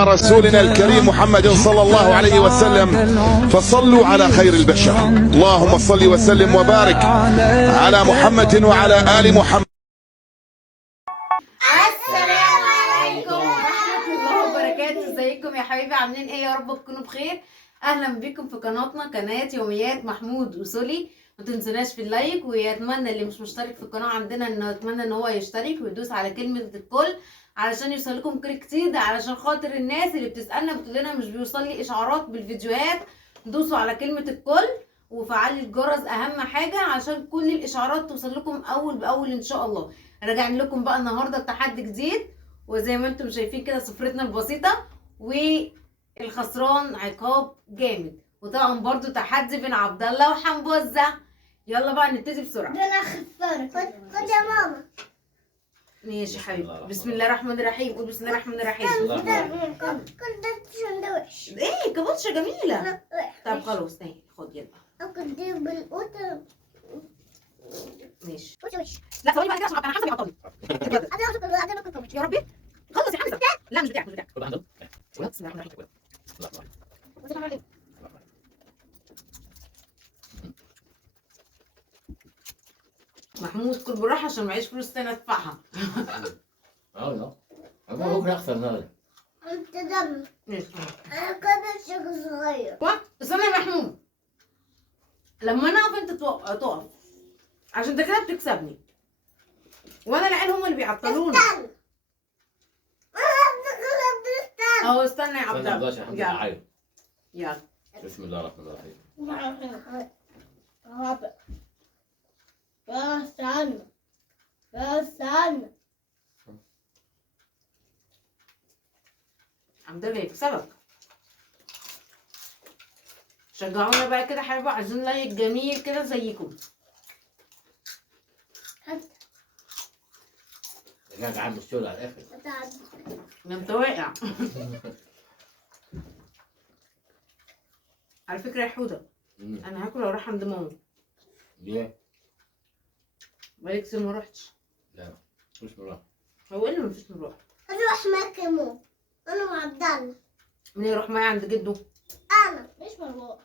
على رسولنا الكريم محمد صلى الله عليه وسلم، فصلوا على خير البشر. اللهم صل وسلم وبارك على محمد وعلى آل محمد. السلام عليكم ورحمة الله وبركاته. ازيكم يا حبايبي؟ عاملين ايه؟ يا رب تكونوا بخير. اهلا بكم في قناتنا، قناة يوميات محمود وسولي. ما تنسوناش في اللايك، ويتمنى اللي مش مشترك في القناة عندنا انه يتمنى ان هو يشترك ويدوس على كلمة الكل علشان يوصلكم كل جديد، علشان خاطر الناس اللي بتسألنا بتقول لنا مش بيوصل لي اشعارات بالفيديوهات. دوسوا على كلمة الكل وفعلي الجرس، اهم حاجة عشان كل الاشعارات توصل لكم اول باول ان شاء الله. راجعين لكم بقى النهارده بتحدي جديد، وزي ما انتم شايفين كده سفرتنا البسيطه، والخسران عقاب جامد، وطبعا برضو تحدي بين عبد الله وحنبوزه. يلا بقى نبتدي بسرعه. ده انا خسران. خد يا ماما. ماشي يا حبيبي، بسم الله الرحمن الرحيم. قول بسم الله الرحمن الرحيم. كل ده سندوتش. ايه كابوتشا جميله. طب خلاص اهي خد يلا. اكل دي بالقطه. ماشي. وش لا ثواني بقى كده عشان انا حمزه بيعطلني. انا اكل يا ربي خلص يا حمزه. لا مش بتاعك مش بتاعك. كل واحد بسم الله الرحمن الرحيم. محمود كل بالراحه عشان معيش فلوس تاني ادفعها. اه انا بكره اخسر النهارده. انت دم. ماشي. انا كده شيء صغير. استنى يا محمود، لما انا اقف انت تقف عشان انت كده بتكسبني، وانا العيال هم اللي بيعطلوني. استنى. انا اهو استنى يا عبد استنى الله. عشان يلا عايز. يلا. بسم الله الرحمن الرحيم. استنى. عبد الله يكسبك. شجعونا بقى كده حبايبي، عايزين لايك جميل كده زيكم. رجعت عم الشغل على الاخر. ده انت واقع. على فكره يا حوده، انا هاكل واروح عند ماما. ليه؟ بقالي كتير ما رحتش. لا مش مرة. هو ايه اللي مفيش نروح؟ اروح معاك يا ماما. انا وعبد الله. مين يروح معايا عند جده؟ انا مش مروح.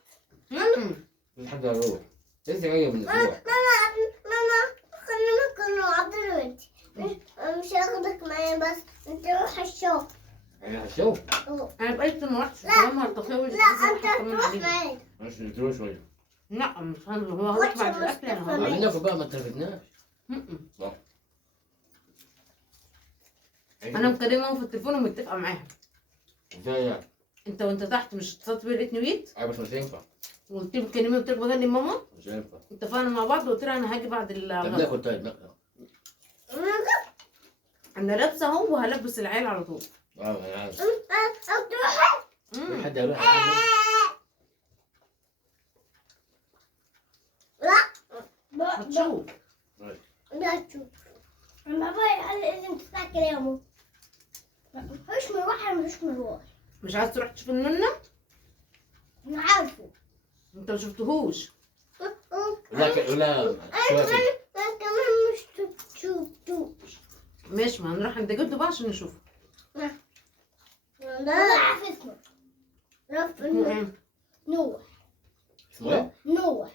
مش حد هيروح. لسه جاية من اسبوع. ماما خلينا نكون عبد الله وانت. مش هاخدك معايا بس انت روح الشغل. انا هشوف. انا بقالي كتير ما رحتش. لا. طالما هتخاوي لا انت تروح معايا. مش نتروح شوية. لا مش هو هروح بعد الاكل. انا هروح. عايزين ناكل بقى ما اتفقناش. صح. انا مكلمه في التليفون ومتفقه معاها. ازاي يعني؟ انت وانت تحت مش اتصلت بيا لقيتني ويت، ايوه بس مش هينفع. وقلت له كلمه، قلت لك بكلم ماما، مش هينفع. اتفقنا مع بعض وقلت لها انا هاجي بعد طب الغدا. ناكل طيب ناكل. انا لابسه اهو وهلبس العيال على طول. انا عارف. تروح. حد هيروح. هتشوف. لا تشوف. اما بابا قال لي لازم تسمع كلامه. مش مروح. انا مش مروح. مش عايز تروح تشوف النونة؟ انا عارفه. انت ما شفتهوش. لا انا كمان مش شفتوش. ماشي، ما هنروح عند جده بقى عشان نشوفه. لا عارف اسمه. اسمه ايه؟ نوح. اسمه ايه؟ نوح.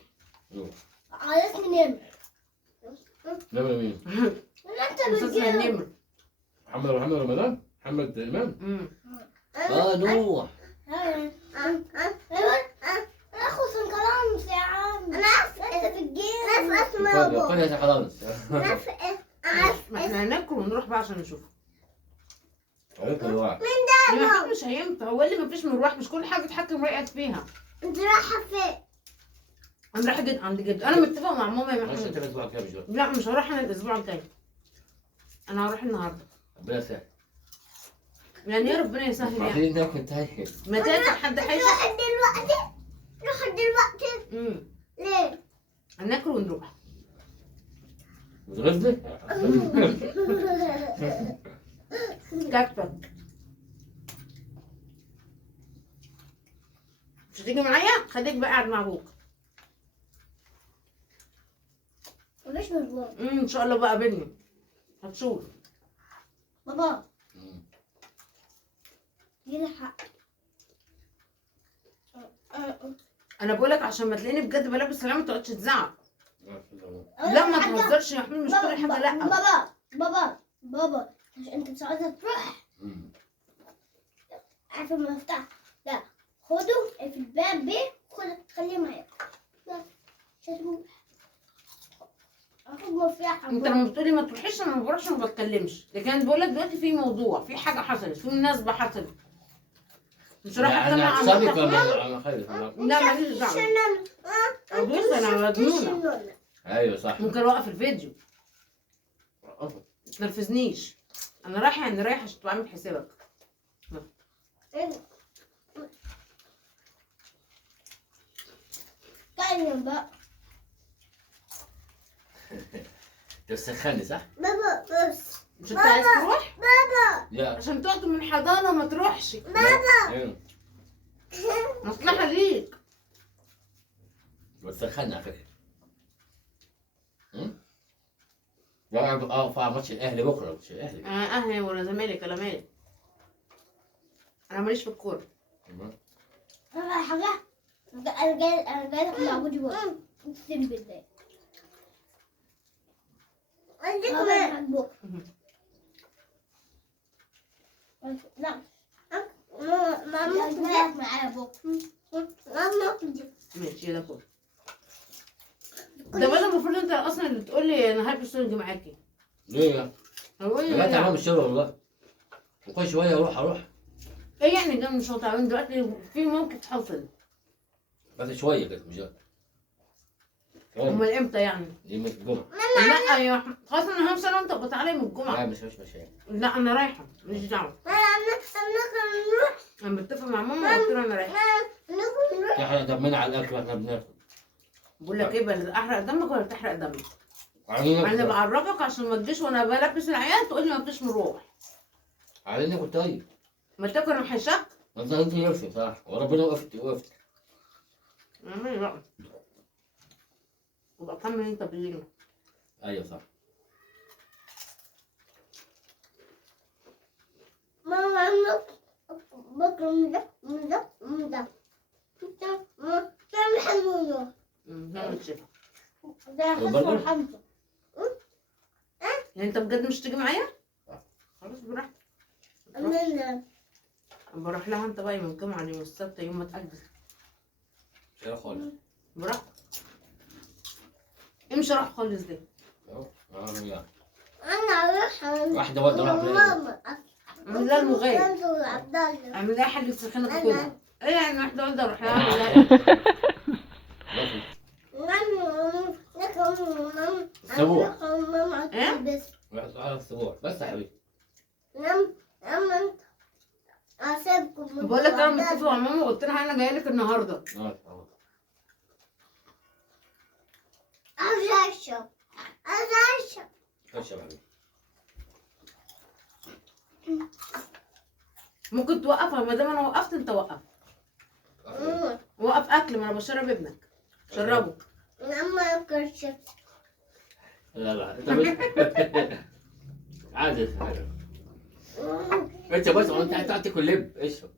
نوح. على اسم نمر. نمر مين؟ انت مسلسل بتجيب. النمر. محمد رمضان؟ محمد امام؟ نوح. اخو سنكرانس يا عم. انا عارف انت بتجيب. انا عارف اسمه قول بابا. يا خلاص. انا عارف. ما احنا هناكل ونروح بقى عشان نشوفه. قلت له واحد. يا محمود مش هينفع، هو اللي مفيش مروح، مش كل حاجه تحكم رايك فيها. انت رايحه فين؟ انا رايحه جد عند جد، انا متفقه مع ماما يا ماشي انت محمود. الاسبوع الجاي مش لا مش هروح انا الاسبوع الجاي، انا هروح النهارده. ربنا يسهل. يعني يا ربنا يسهل يعني. عايزين ناكل طيب. ما تاكل حد حاجه. روح دلوقتي. روح دلوقتي. ليه؟ هناكل ونروح. متغزل؟ كاتبك مش هتيجي معايا؟ خليك بقى قاعد مع ابوك. مش مجبور. ان شاء الله بقى قابلني هتشوف. بابا دي الحق. انا بقولك عشان ما تلاقيني بجد بلبس سلامه ما تقعدش تزعق. لا ما تهزرش يا حبيبي، مش كل حاجه لا. بابا عشان انت مش عايزة تروح. عارفة المفتاح ده خده في الباب بيه، خليه معاك. لا مش هتروح. اخد مفتاح. انت لما بتقولي ما تروحيش انا ما بروحش وما بتكلمش، لكن انا بقول لك دلوقتي في موضوع، في حاجه حصلت، في مناسبه حصلت. مش رايحه اتكلم عن صابك مرات أخويا؟ انا خايف. لا ماليش دعوه. بص انا مجنونه، ايوه صح. ممكن اوقف الفيديو، ما تنرفزنيش. انا رايحه يعني رايحه عشان تبقى عامل حسابك. كلم بقى. تسخني صح؟ بابا بس. مش انت عايز تروح لا عشان تاخده من الحضانه وما تروحش؟ ايوه مصلحه ليك. بتسخني على فكره. لا انا اقف على ماتش الاهلي بكره، ماتش الاهلي. اهلي ولا زمالك ولا مالك، انا ماليش في الكوره. بابا حاجة. انا جاي لك معبودي بقى. اقسم بالله. عندي كمان بكره. لا ماما معايا بكره. ماما ماشي يلا كوره. ده بدل المفروض انت اصلا اللي تقول لي انا هلبس سونج معاكي. ليه يا؟ هقول لا تعبان من لي الشغل والله. وكل شويه اروح. ايه يعني ده مش تعبان دلوقتي، في موقف حصل. بس شويه كده مش قوي. امال امتى يعني؟ دي مش الجمعه. لا يا خلاص انا همشي انا وانت بتعالي من لا الجمعه. مش لا انا رايحه ماليش دعوه. انا متفق مع ماما وقلت لها انا رايحه. تحرق دمنا على الاكل واحنا بناكل. بقول لك ايه بقى، احرق دمك ولا تحرق دمك؟ عايزين انا ناكل. بعرفك عشان ما تجيش وانا بلبس العيال تقول لي ما فيش مروح. عايزين ناكل طيب. ما تاكل انا هيشك. انت نفسي صح وربنا وقفت. اعملي بقى وبقى كمل انت بالليل. ايوه صح. ماما بكره من ده تعمل حلوة. نعمل شفا. ده خسر حمزة. يعني انت بجد مش تيجي معايا؟ خلاص براحتك. بروح لها انت بقى يوم الجمعه يوم السبت يوم ما تأجز. مش هروح خالص. براحتك. امشي راح خالص ده. اهو انا اروح واحده راح ماما. اعمل لها المغاير. عبد الله. اعمل لها حاجه تسخنها تاكلها. ايه يعني واحده والده اروح لها اعمل لها السبوع. ايه؟ بس الاسبوع بس يا حبيبي. اسيبكم. بقول لك انا متفقه مع ماما وقلت لها انا جايه لك النهارده. عايز اشرب. خش يا حبيبي. ممكن توقفها ما دام انا وقفت انت وقف. وقف اكل، ما انا بشرب ابنك. شربه. لما اكل شيبس. لا انت مش عادي. انت بس انت هتقعد تاكل لب اشرب.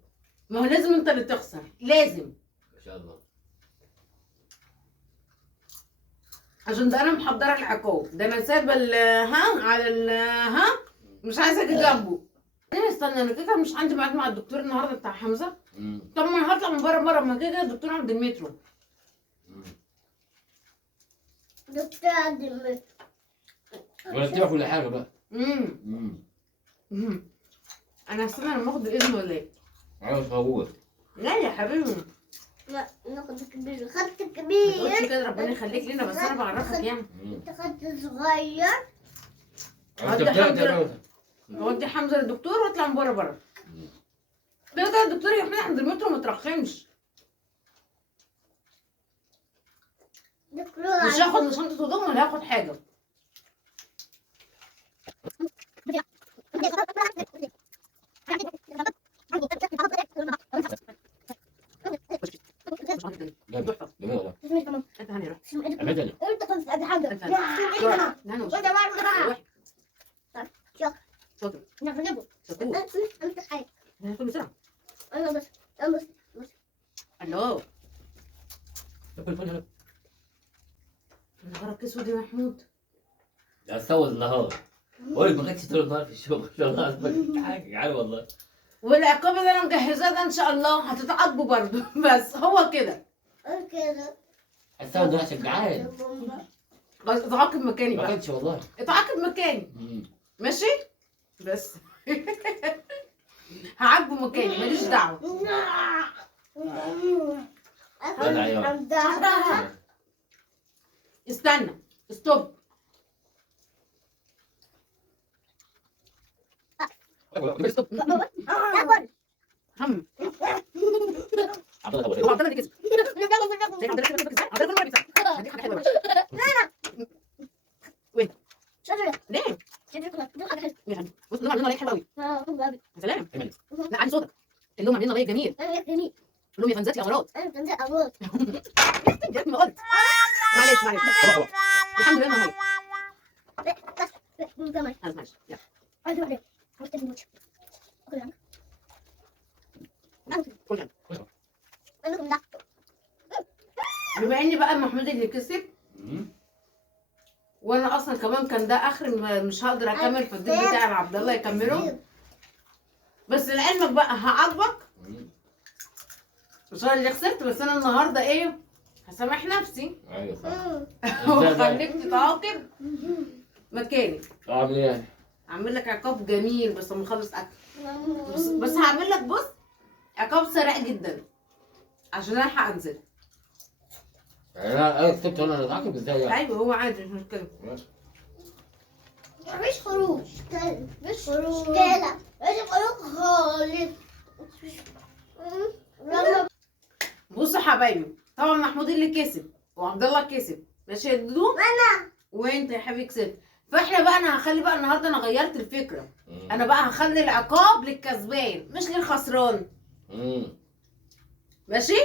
ما هو لازم انت اللي تخسر، لازم. ان شاء الله. عشان ده انا محضره العقاب، ده انا سايبه على مش عايزه اجي جنبه. انا استنى انا كده مش عندي ميعاد مع الدكتور النهارده بتاع حمزه. طب ما انا هطلع من بره ما كده الدكتور عند المترو. دكتور عند المترو. ولا تبقى كل حاجه بقى. انا هستنى لما اخد اذن ولا ايه؟ انا مش موجود. لا يا حبيبي لا ناخد الكبير. خدت ما تقولش الكبير. كده، ربنا يخليك لينا، بس انا بعرفك يعني. انت خدت الصغير. اودي حمزه للدكتور واطلع من بره. كده الدكتور يحميني عند المترو ما ترخمش. دكتور مش هاخد شنطه هدوم ولا هاخد حاجه. جميل والله. انت هاني روح. ابدا. انت كنت قد حاجه. انت لا انا مش شاطر. نغلبه. شكور. انت حاجه. هاكل بسرعه. انا بس الله كل فل. نهارك اسود يا محمود. هتصور النهار. قول ما كانتش طول النهار في الشغل. والله العظيم حاجه عارف والله. والعقاب اللي انا مجهزاه ده ان شاء الله هتتعاقبوا برضه. بس هو كده. كده هتصور ده عشان جعان. بس اتعاقب مكاني ما بقى. كانش والله. اتعاقب مكاني. ماشي؟ بس هعاقبه مكاني ماليش دعوه. استنى ستوب. هم عبد الله هو عبد الله اللي كسب. شايف عبد الله كسب ازاي؟ عبد الله كل مره بيكسب. هديك حاجه حلوه بقى. وين؟ ليه؟ مين؟ بص اللي عاملين عليك حلو قوي. يا سلام. لا علي صوتك. اللي هم عاملين عليك جميل. اللي هم يا فنزات يا امارات. جت ما قلت. معلش الحمد لله ما ميه. معلش يلا. كل حاجه. بما اني بقى محمود اللي كسب وانا اصلا كمان كان ده اخر مش هقدر اكمل في الديل بتاع عبد الله يكمله. بس لعلمك بقى هعاقبك مش انا اللي خسرت. بس انا النهارده ايه هسامح نفسي. ايوه صح. وخليك تتعاقب مكاني. اعمل ايه؟ هعمل لك عقاب جميل بس لما اخلص اكل. بس هعمل لك بص عقاب سريع جدا عشان الحق انزل. انا كسبت وانا اللي اتعاقب ازاي يعني؟ ايوه هو عادي مش مشكله. مفيش خروج. مفيش خروج. مفيش خروج خالص. بصوا يا حبايبي طبعا محمود اللي كسب وعبد الله كسب. ماشي يا دودو؟ انا وانت يا حبيبي كسبت. فاحنا بقى انا هخلي بقى النهارده انا غيرت الفكره. انا بقى هخلي العقاب للكسبان مش للخسران. ماشي؟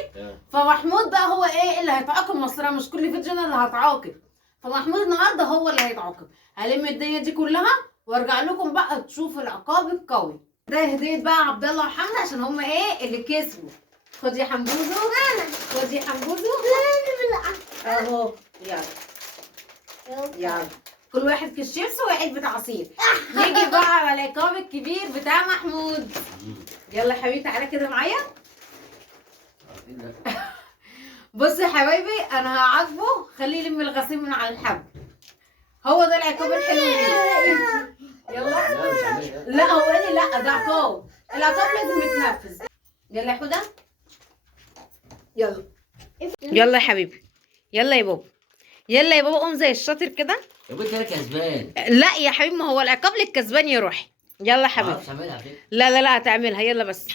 فمحمود بقى هو ايه اللي هيتعاقب مصريا. مش كل فيديو انا اللي هتعاقب. فمحمود النهارده هو اللي هيتعاقب. هلم الدنيا دي كلها وارجع لكم بقى تشوفوا العقاب القوي. ده هديه بقى عبد الله وحمزه عشان هم ايه اللي كسبوا. خد يا حمبوزو. خد يا حمبوزو. اهو يلا كل واحد كيس شيبس وعلبة عصير. نيجي بقى على العقاب الكبير بتاع محمود. يلا يا حبيبي تعالى كده معايا. بص يا حبايبي انا هعاقبه خليه يلم الغسيل من على الحبل. هو ده العقاب الحلو ليه. يلا. لا هو قال لي لا ده عقاب. العقاب لازم يتنفذ. يلا يا حوده. يلا يا حبيبي. يلا يا بابا. يلا يا بابا قوم زي الشاطر كده. يا بنت انا كسبان. لا يا حبيبي ما هو العقاب للكسبان يا روحي. يلا يا حبيبي. لا هتعملها. يلا بس.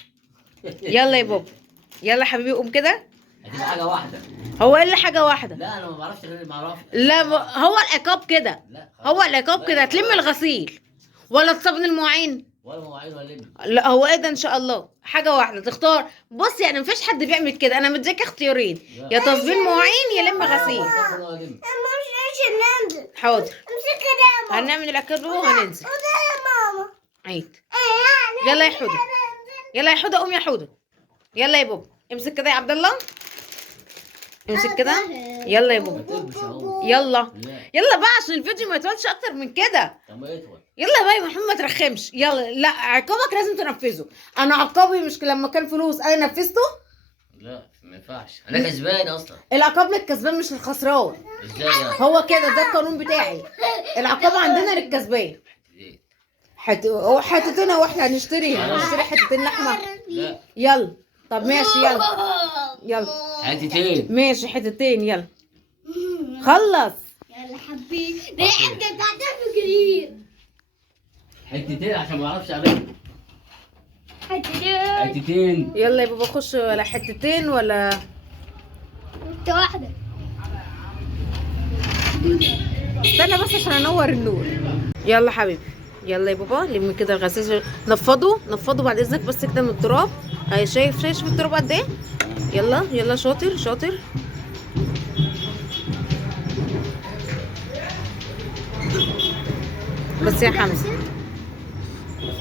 يلا يا بابا. يلا يا حبيبي قوم كده. هتبقى حاجه واحده. هو ايه اللي حاجه واحده؟ لا انا ما بعرفش غير المعرفه. لا هو العقاب كده. هو العقاب كده تلم الغسيل ولا تصبن المواعين ولا مواعين ولا لم. لا هو ايه ده ان شاء الله حاجه واحده تختار. بص يعني مفيش حد بيعمل كده. انا مديك اختيارين يا تصبين مواعين يا لم غسيل. حاضر امسك كده هنعمل العقاب وهننزل. يا ماما. عيد. يلا يا حوده. يلا يا حوده قوم يا حوده. يلا يا بابا امسك كده يا عبد الله. امسك كده. يلا يا بابا. يلا بقى عشان الفيديو ما يطولش اكتر من كده. طب ما يطول. يلا بقى يا محمد ما ترخمش. يلا لا عقابك لازم تنفذه. انا عقابي مش لما كان فلوس انا نفذته. لا ما ينفعش انا كسبان اصلا. العقاب للكسبان مش للخسران. ازاي يعني؟ هو كده ده القانون بتاعي. العقاب عندنا للكسبان. حتتين واحنا هنشتري حتتين لحمه. لا يلا طب ماشي يلا حتتين. ماشي حتتين يلا خلص. يلا حبيبي ده انت هتعمل كتير. حتتين عشان ما اعرفش اعملها. حتتين. حتتين. يلا يا بابا خش ولا حتتين ولا انت واحده. استنى بس عشان انور النور. يلا حبيبي. يلا يا بابا لم كده الغسيل. نفضه بعد اذنك بس كده من التراب. اهي شايف التراب قد ايه. يلا شاطر. بس يا حمزه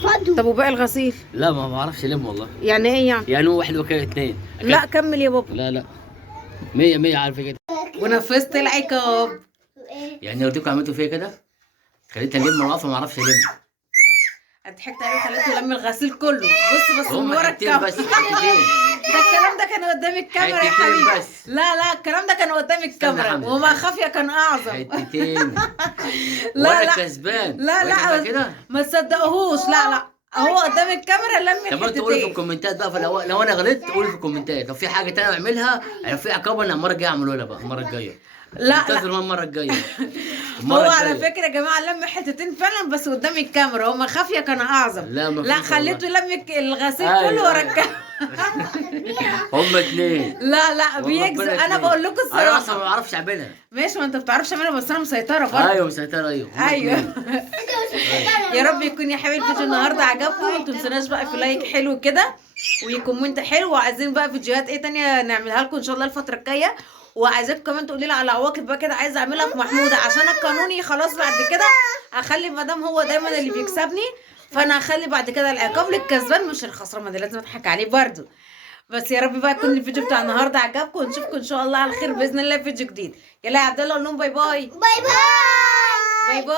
فضوا. طب وباقي الغسيل؟ لا ما بعرفش الم والله. يعني ايه يعني؟ يعني هو واحد وكان اتنين. لا كمل يا بابا. لا 100 عارفه كده. ونفذت العقاب. يعني لو قلت لكم عملتوا فيا كده خليتني الم واقفه ما اعرفش الم. ضحكت عليه خليته لم الغسيل كله. بص هم من ورا حتتين الكاميرا. بس حتتين. ده الكلام ده كان قدام الكاميرا يا حتتين حبيبي. بس. لا الكلام ده كان قدام الكاميرا حمزة. وما خافية كان اعظم. حتتين. لا وانا كسبان. لا كده. ما تصدقوهوش. لا هو قدام الكاميرا لم طب انتوا قولوا في الحتتين. الكومنتات بقى لو انا غلطت قولوا في الكومنتات لو في حاجه تانية اعملها لو في عقاب انا المره الجايه اعمله لها بقى المره الجايه. لا انتظروا المره الجايه. هو على فكره يا جماعه لم حتتين فعلا بس قدام الكاميرا. هو خافيه كان اعظم. لا خليته لم الغسيل كله ورا الكاميرا. هم اتنين. لا بيكذب. انا بقول لكم الصراحه. انا اصلا ما بعرفش اعملها. ماشي ما انت بتعرفش اعملها بس انا مسيطره برضه. ايوه مسيطره ايوه. يا رب يكون يا حبايبي الفيديو النهارده عجبكم. ما تنسوناش بقى في لايك حلو كده وكومنت حلو. وعايزين بقى فيديوهات ايه تانية نعملها لكم ان شاء الله الفتره الجايه. وعايزاكم كمان تقولي لي على عواقب بقى كده عايزه اعملها في محموده عشان القانوني خلاص بعد كده هخلي مدام هو دايما اللي بيكسبني فانا هخلي بعد كده العقاب للكسبان مش الخسران. ما ده لازم اضحك عليه برضه. بس يا رب بقى يكون الفيديو بتاع النهارده عجبكم ونشوفكم ان شاء الله على خير باذن الله في فيديو جديد. يلا يا عبد الله قول لهم باي باي. باي باي. باي باي.